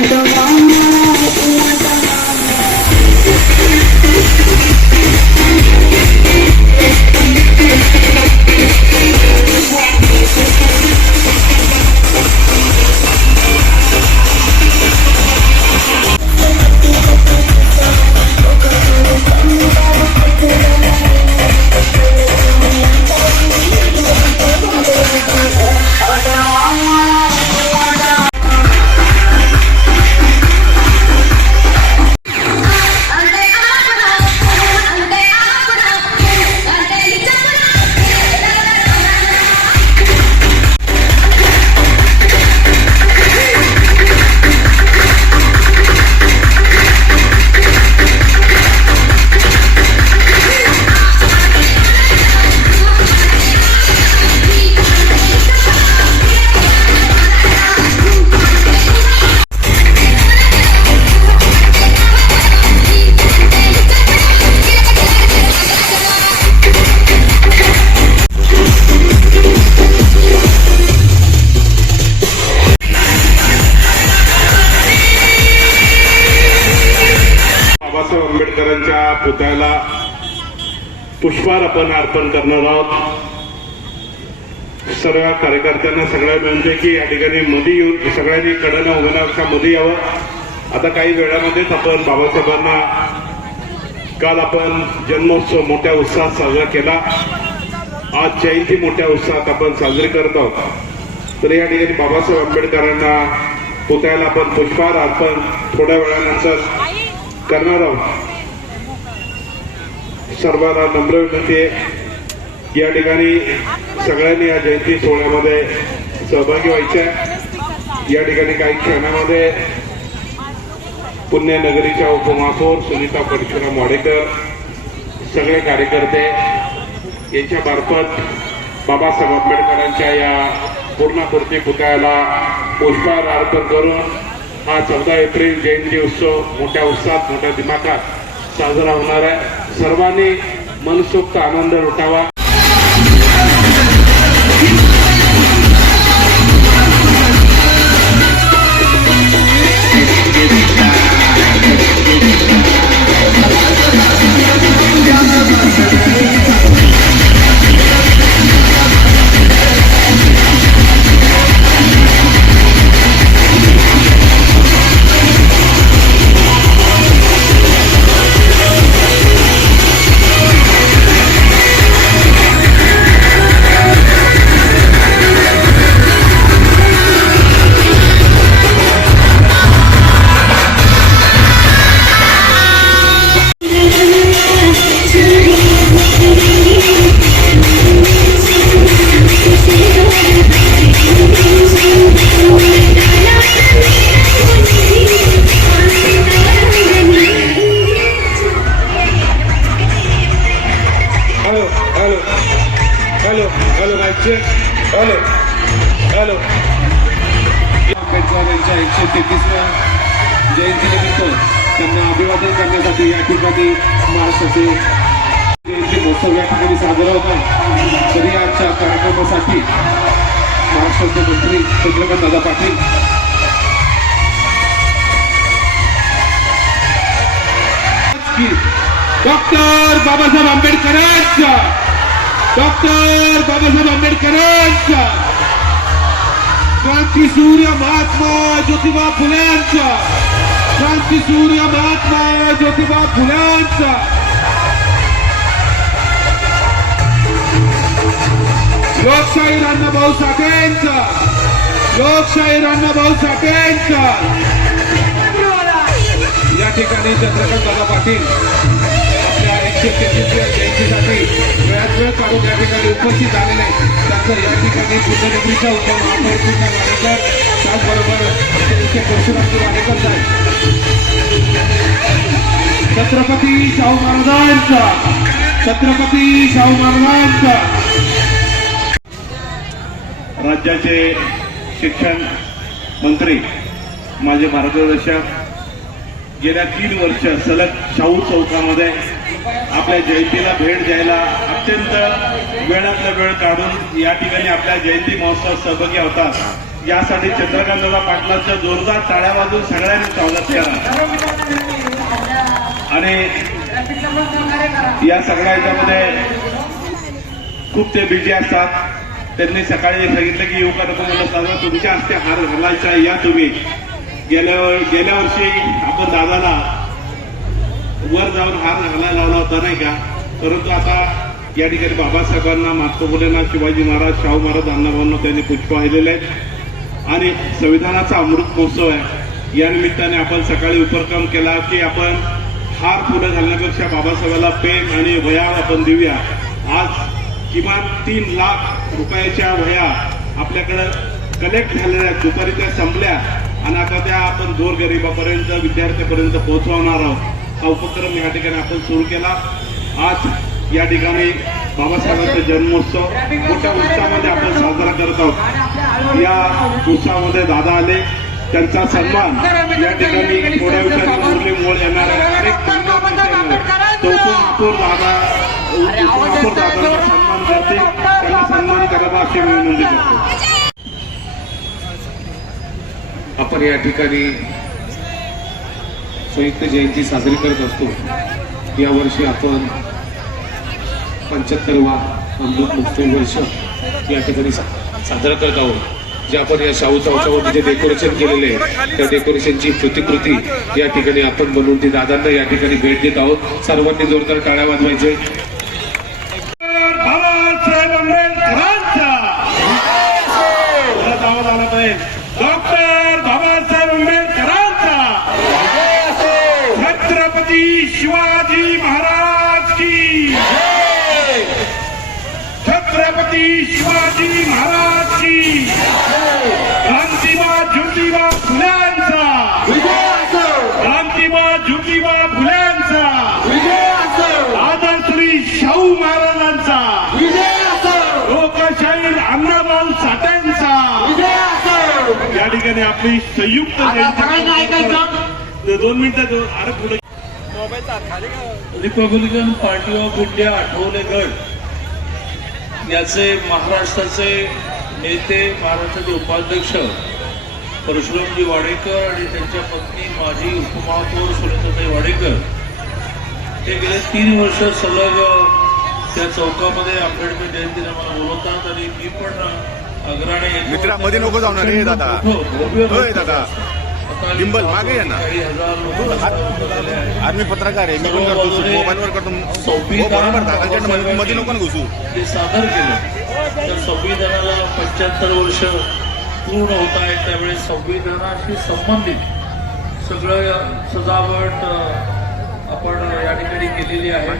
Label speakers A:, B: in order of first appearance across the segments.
A: बाबासाहेब पुष्पार आपण अर्पण करणार आहोत. सर्व कार्यकर्त्यांना सगळ्या विनंती की या ठिकाणी मध्ये येऊन सगळ्यांनी कडनं उघडण्यापेक्षा मध्ये यावं. आता काही वेळामध्येच आपण बाबासाहेबांना काल आपण जन्मोत्सव मोठ्या उत्साहात साजरा केला. आज जयंती मोठ्या उत्साहात आपण साजरी करत आहोत. तर या ठिकाणी बाबासाहेब आंबेडकरांना पुतळ्याला आपण पुष्पहार अर्पण थोड्या वेळानंतर करणार आहोत. सर्वांना नम्र विनंती आहे. या ठिकाणी सगळ्यांनी या जयंती सोहळ्यामध्ये सहभागी व्हायचे. या ठिकाणी काही क्षणामध्ये पुण्यनगरीच्या उपमहापौर सुनीता परशुराम वाडेकर सगळे कार्यकर्ते यांच्या मार्फत बाबासाहेब आंबेडकरांच्या या पूर्णापूर्ती पुतळ्याला पुष्पहार अर्पण करून हा चौदा एप्रिल जयंती उत्सव मोठ्या उत्साहात मोठ्या दिमाखात साजरा होणार आहे. सर्वांनी मनसोक्त आनंद लुटावा.
B: त्यांना करण्यासाठी या ठिकाणी महाराष्ट्राचे जयंती महोत्सव या ठिकाणी साजरा होत आहे. तरी आजच्या कार्यक्रमासाठी महाराष्ट्राचे मंत्री चंद्रकांत दादा पाटील डॉक्टर बाबासाहेब आंबेडकरांच्या डॉक्टर बाबासाहेब आंबेडकरांच्या क्रांती सूर्य महात्मा ज्योतिबा फुल्यांचा क्रांती सूर्य महात्मा ज्योतिबा फुल्यांचा. लोकशाही अण्णाभाऊ साठेंचा. लोकशाही अण्णाभाऊ साठेंचा. या ठिकाणी चंद्रकांत दादा पाटील आपल्या एकशे तेहतीसव्या जयंतीसाठी वेळात वेळ काढून या ठिकाणी उपस्थित झालेले आहेत. त्यांचं या ठिकाणी पुण्यनगरीच्या उपमहापौर पुन्हा वाडेकर त्याचबरोबर आमचे इथे परशुरामजी वाडेकर साहेब छत्रपती शाहू महाराजांचा छत्रपती शाहू महाराजांचा.
A: राज्याचे शिक्षण मंत्री माझे मार्गदर्शक गेल्या तीन वर्ष सलग शाहू चौकामध्ये आपल्या जयंतीला भेट द्यायला अत्यंत वेळातला वेळ काढून या ठिकाणी आपल्या जयंती महोत्सवात सहभागी होतात. यासाठी चंद्रकांतदादा पाटलांच्या जोरदार टाळ्या वाजून सगळ्यांनी स्वागत केला. आणि या सगळ्या याच्यामध्ये खूप ते बिझी असतात. त्यांनी सकाळी सांगितलं की येऊ का नको म्हणलं दादा तुमच्या हस्ते हार घालायचा या तुम्ही. गेल्या गेल्या वर्षी आपण दादाला वर जाऊन हार घालायला लावला होता नाही का? परंतु आता या ठिकाणी बाबासाहेबांना महात्मा फुलेंना शिवाजी महाराज शाहू महाराज अण्णाभाऊंना त्यांनी पुष्प वाहिलेले आहेत. आणि संविधानाचा अमृत महोत्सव आहे. या निमित्ताने आपण सकाळी उपक्रम केला की आपण हार फुलं घालण्यापेक्षा बाबासाहेबाला पेन आणि वया आपण देऊया. आज किमान तीन लाख रुपयाच्या वया आपल्याकडे कलेक्ट झालेल्या आहेत. दुपारी त्या संपल्या आणि आता त्या आपण गोरगरिबापर्यंत विद्यार्थ्यापर्यंत पोहोचवणार आहोत. हा उपक्रम या ठिकाणी आपण सुरू केला. आज या ठिकाणी बाबासाहेबांचा जन्मोत्सव. मोठ्या उत्साहामध्ये आपण साजरा करत आहोत. या उत्साहामध्ये दादा आले. त्यांचा सन्मान या ठिकाणी थोड्या वेळाने मुरली मोळ येणार आहे. अनेक तो महापौर दादा उपमहापौर दादांचा सन्मान करते त्यांना सन्मान करावा अशी मी विनंती करतो.
B: आपण या ठिकाणी संयुक्त जयंती साजरी करत असतो. यावर्षी आपण पंच्याहत्तरवा अमृत महोत्सव वर्ष या ठिकाणी साजरा करत आहोत. जे आपण या शाहू चौकावरती जे डेकोरेशन केलेले आहे त्या डेकोरेशनची प्रतिकृती या ठिकाणी आपण बनवून ती दादांना या ठिकाणी भेट देत आहोत. सर्वांनी जोरदार टाळ्या वाजवायचे.
A: आपली संयुक्त दोन मिनिटं अरे पुढे.
C: Republican party of India Athawale गट याचे महाराष्ट्राचे नेते महाराष्ट्राचे उपाध्यक्ष परशुरामजी वाडेकर आणि त्यांच्या पत्नी माजी उपमहापौर सुनीताताई वाडेकर. ते गेले तीन वर्ष सलग त्या चौकामध्ये आंबेडकर जयंतीला मला बोलवतात आणि मी पण मित्रामध्ये
D: मित्रा, मध्ये नको जाऊ रे, दादा. होय, दादा. डिंबल, मागे ये ना. आज मी पत्रकार आहे मी पण करतो मोबाईलवर करतो हो बरोबर दादाच्या मध्ये नको ना घुसू
C: ते सादर केलं तर संविधानाला पंच्याहत्तर वर्ष पूर्ण होत आहेत त्यावेळेस संविधानाशी संबंधित सगळं सजावट आपण या ठिकाणी केलेली आहे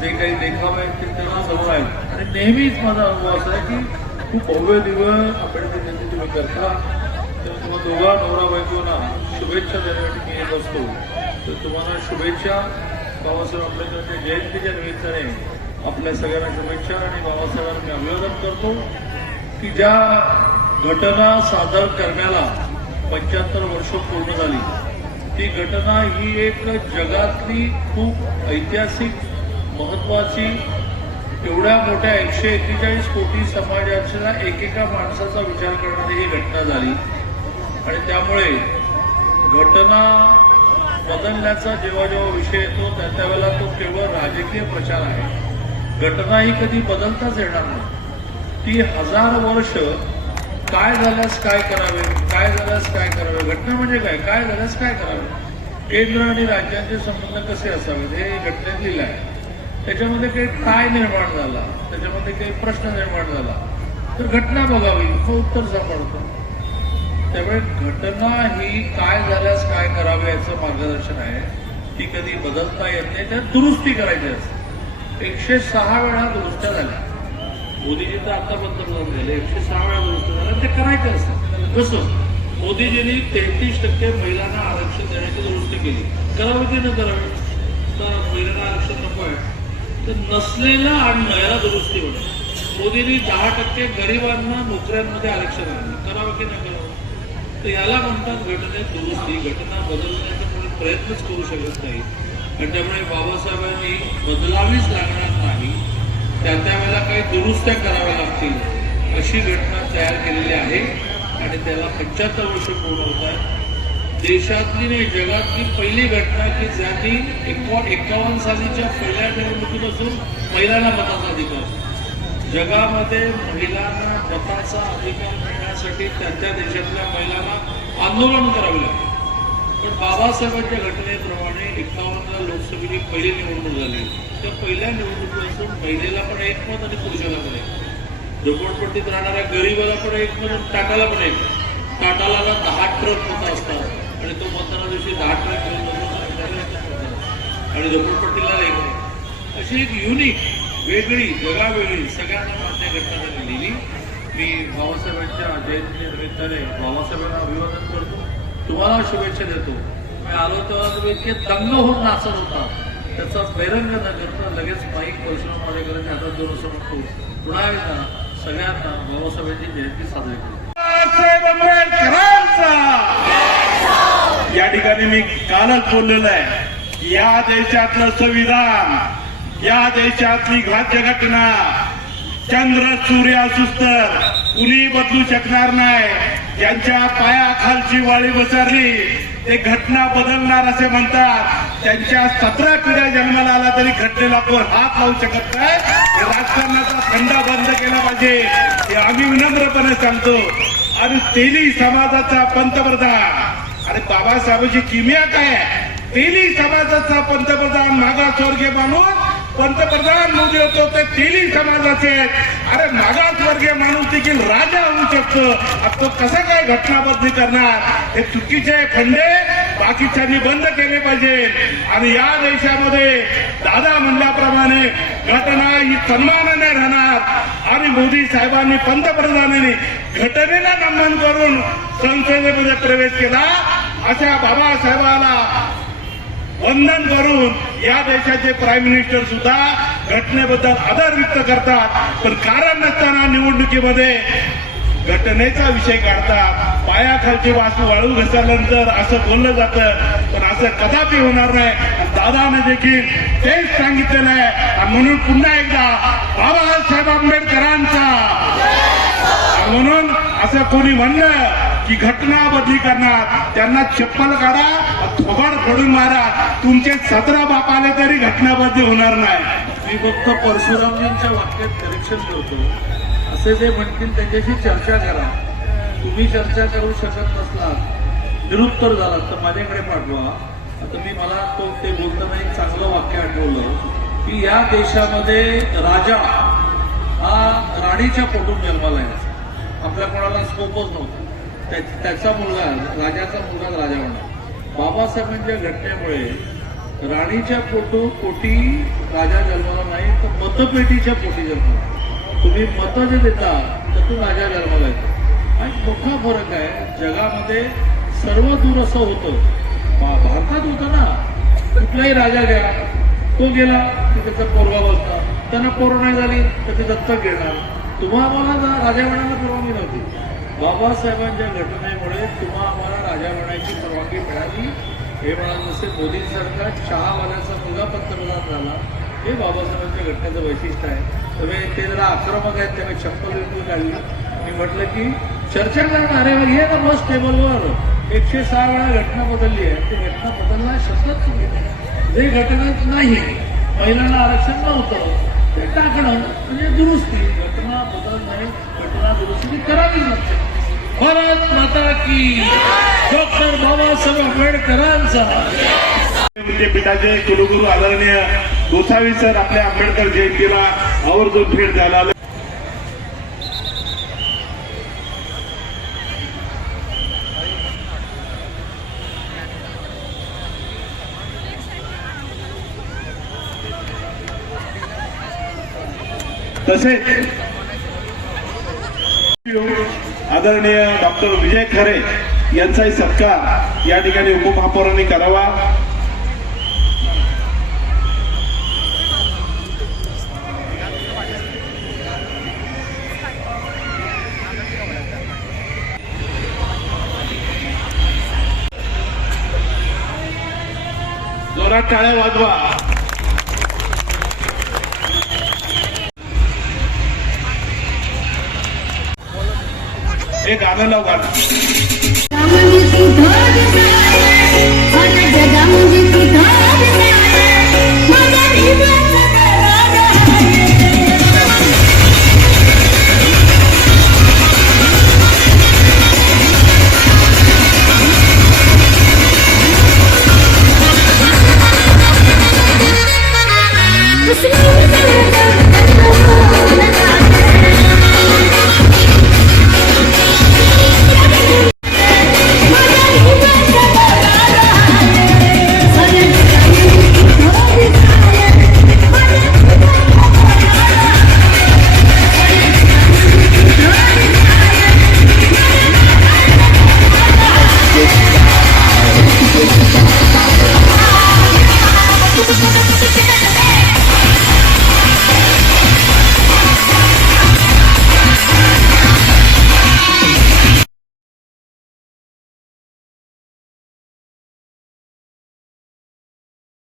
C: जे काही देखावे आहेत ते त्यांना समोर आहेत आणि नेहमीच माझा अनुभव असा आहे की खूप भव्य दिवस आपण जयंती तुम्ही करता. तर तुम्हा दोघा नवरा बायकोना शुभेच्छा देण्यासाठी मी येत असतो. तर तुम्हाला शुभेच्छा. बाबासाहेब आंबेडकरांच्या जयंतीच्या निमित्ताने आपल्या सगळ्यांना शुभेच्छा आणि बाबासाहेबांना मी अभिवादन करतो. की ज्या घटना सादर करण्याला पंच्याहत्तर वर्ष पूर्ण झाली ती घटना ही एक जगातली खूप ऐतिहासिक महत्वाची एवढ्या मोठ्या एकशे एक्केचाळीस कोटी समाजाच्या एकेका माणसाचा विचार करणारी ही घटना झाली. आणि त्यामुळे घटना बदलण्याचा जेव्हा जेव्हा विषय येतो त्या त्यावेळेला तो केवळ राजकीय प्रचार आहे. घटना ही कधी बदलताच येणार नाही. ती हजार वर्ष काय झाल्यास काय करावे काय झाल्यास काय करावे घटना म्हणजे काय काय झाल्यास काय करावे केंद्र आणि राज्यांचे संबंध कसे असावेत हे घटनेत लिहिलं आहे. त्याच्यामध्ये काही काय निर्माण झाला? त्याच्यामध्ये काही प्रश्न निर्माण झाला? तर घटना बघावी तो उत्तर सापडतं त्यामुळे घटना ही काय झाल्यास काय करावे याचं मार्गदर्शन आहे. ती कधी बदलता येत नाही त्यात दुरुस्ती करायची असते. एकशे सहा वेळा दुरुस्त्या झाल्या. मोदीजी तर आता पंतप्रधान झाले एकशे सहा वेळा दुरुस्त झाल्या. ते करायचे असतं. कसं? मोदीजींनी तेहतीस टक्के महिलांना आरक्षण देण्याची दुरुस्ती केली. करावी की न करावी? तर महिलांना आरक्षण नको आहे. तर नसलेलं आणणं याला दुरुस्ती म्हणतात मोदींनी दहा टक्के गरिबांना नोकऱ्यांमध्ये आरक्षण आणलं. करावं की नाही करावं? तर याला म्हणतात घटनेत दुरुस्ती घटना बदलण्याचा कोणी प्रयत्नच करू शकत नाही. आणि त्यामुळे बाबासाहेबांनी बदलावीच लागणार नाही. त्या त्यावेळेला काही दुरुस्त्या कराव्या लागतील अशी घटना तयार केलेली आहे. आणि त्याला पंच्याहत्तर वर्ष पूर्ण होत आहे देशातली नाही जगातली पहिली घटना की ज्यांनी एकोण एकावन्न सालीच्या पहिल्या निवडणुकीपासून महिलांना मताचा अधिकार. जगामध्ये महिलांना मताचा अधिकार मिळण्यासाठी त्यांच्या देशातल्या महिलांना आंदोलन करावे लागले पण बाबासाहेबांच्या घटनेप्रमाणे एकावन्नला लोकसभेची पहिली निवडणूक झाली. त्या पहिल्या निवडणुकीपासून महिलेला पण एक मत आणि पुरुषाला पण एक झोपडपट्टीत राहणाऱ्या गरीबाला पण एक मत आणि टाटाला पण एक टाटाला दहा ट्रक मत असतात. आणि तो मतदाना दिवशी दहा ट्रक आणि झोपडपट्टीला एक नाही अशी एक युनिक वेगळी जगावेगळी सगळ्यांना मान्य घटना त्यांनी लिहिली मी बाबासाहेबांच्या जयंती निमित्ताने बाबासाहेबांना अभिवादन करतो. तुम्हाला शुभेच्छा देतो. मी आलो तेव्हा तुम्ही इतके दंग होऊन नाचत होता. त्याचा बैरंग न करता लगेच माईक परशुराम माडेकरांच्या हातात दोन असं म्हणतो पुन्हा एकदा सगळ्यांना बाबासाहेबांची जयंती साजरी करू
A: बाबासाहेब आंबेडकरांचा! या ठिकाणी मी कालच बोललेलं आहे. या देशातलं संविधान या देशातली घातक घटना चंद्र सूर्य असुस्तर कुणी बदलू शकणार नाही. ज्यांच्या पायाखालची वाळी बसरली ते घटना बदलणार असे म्हणतात. त्यांच्या सतरा पिढ्या जन्माला आला तरी घटनेला कोण हात लावू शकत नाही? राजकारणाचा थंडा बंद केला पाहिजे. हे आम्ही विनम्रपणे सांगतो. आणि तेली समाजाचा पंतप्रधान अरे बाबासाहेबांची किमिया काय आहे? तेली समाजाचा पंतप्रधान मागासवर्गीय माणूस पंतप्रधान म्हणजे मोदी होतो ते तेली समाजाचे. आहेत अरे मागासवर्गीय माणूस देखील राजा होऊ शकतो. आता तो कसा काय घटनाबद्दली करणार? हे चुकीचे खंडे पाकिस्तानी बंद केले पाहिजे. आणि या देशामध्ये दादा म्हणल्याप्रमाणे घटना ही सन्मानाने राहणार. आणि मोदी साहेबांनी पंतप्रधानांनी घटनेला नमन करून संसदेमध्ये प्रवेश केला. अशा बाबासाहेबाला वंदन करून या देशाचे प्राईम मिनिस्टर सुद्धा घटनेबद्दल आदर व्यक्त करतात. पण कारण नसताना निवडणुकीमध्ये घटनेचा विषय काढतात. पायाखालची वास्तू वाळू घसरल्यानंतर असं बोललं जातं पण असं कदापि होणार नाही. दादाने देखील तेच सांगितलेलं आहे. आणि म्हणून पुन्हा एकदा बाबासाहेब आंबेडकरांचा म्हणून असं कोणी म्हणलं की घटना बदली करणार त्यांना चप्पल काढा थोबड फोडून मारा. तुमचे सतरा बाप आले तरी घटना बदली होणार नाही.
C: मी फक्त परशुरामजींच्या वाक्यात करेक्शन करतो. असे जे म्हणतील त्यांच्याशी चर्चा करा. तुम्ही चर्चा करू शकत नसलात निरुत्तर झालात तर माझ्याकडे पाठवा. आता मी मला तो ते बोलताना एक चांगलं वाक्य आठवलं की या देशामध्ये राजा हा राणीच्या पोटून जन्माला यायचा आपल्या कोणाला स्कोपच नव्हता. त्याचा मुलगा राजाचा मुलगा राजा होणार. बाबासाहेबांच्या घटनेमुळे राणीच्या पोटू पोटी राजा जन्माला नाही तर मतपेटीच्या पोटी जन्माला तुम्ही मतं जे देता तर तू राजा जन्माला येतो. आणि मोठा फरक आहे जगामध्ये सर्व दूर असं होतं. भारतात होतं ना. कुठलाही राजा घ्या तो गेला की त्याचा पोरगा बसला. त्यांना पोरं नाही झाली तर ते दत्तक घेणार. तुम्हाला जा- राजा म्हणायला परवानगी नव्हती. बाबासाहेबांच्या घटनेमुळे किंवा आम्हाला राजा बनायची परवानगी मिळाली हे म्हणाल जसे मोदी सरकार चहावाल्याचा मुलगा पंतप्रधान झाला हे बाबासाहेबांच्या घटनेचं वैशिष्ट्य आहे. त्यामुळे ते जरा आक्रमक आहेत त्यामुळे चप्पल विप्पल काढली. मी म्हटलं की चर्चा करणार हे ना बस टेबलवर. एकशे सहा वेळा घटना बदलली आहे. ती घटना बदलणं शब्दच जे घटनेत नाही महिलांना आरक्षण नव्हतं ते टाकणं म्हणजे दुरुस्ती. घटना बदलणे घटना दुरुस्ती करावी लागते. भारत माता की डॉक्टर बाबासाहेब आंबेडकरांचा
A: विद्यापीठाचे कुलगुरू आदरणीय गोसावी सर आपल्या आंबेडकर जयंतीला आवर्जून भेट द्यायला आले. तसेच आदरणीय डॉक्टर विजय खरे यांचाही सत्कार या ठिकाणी उपमहापौरांनी करावा. जोरात टाळ्या वाजवा
D: हे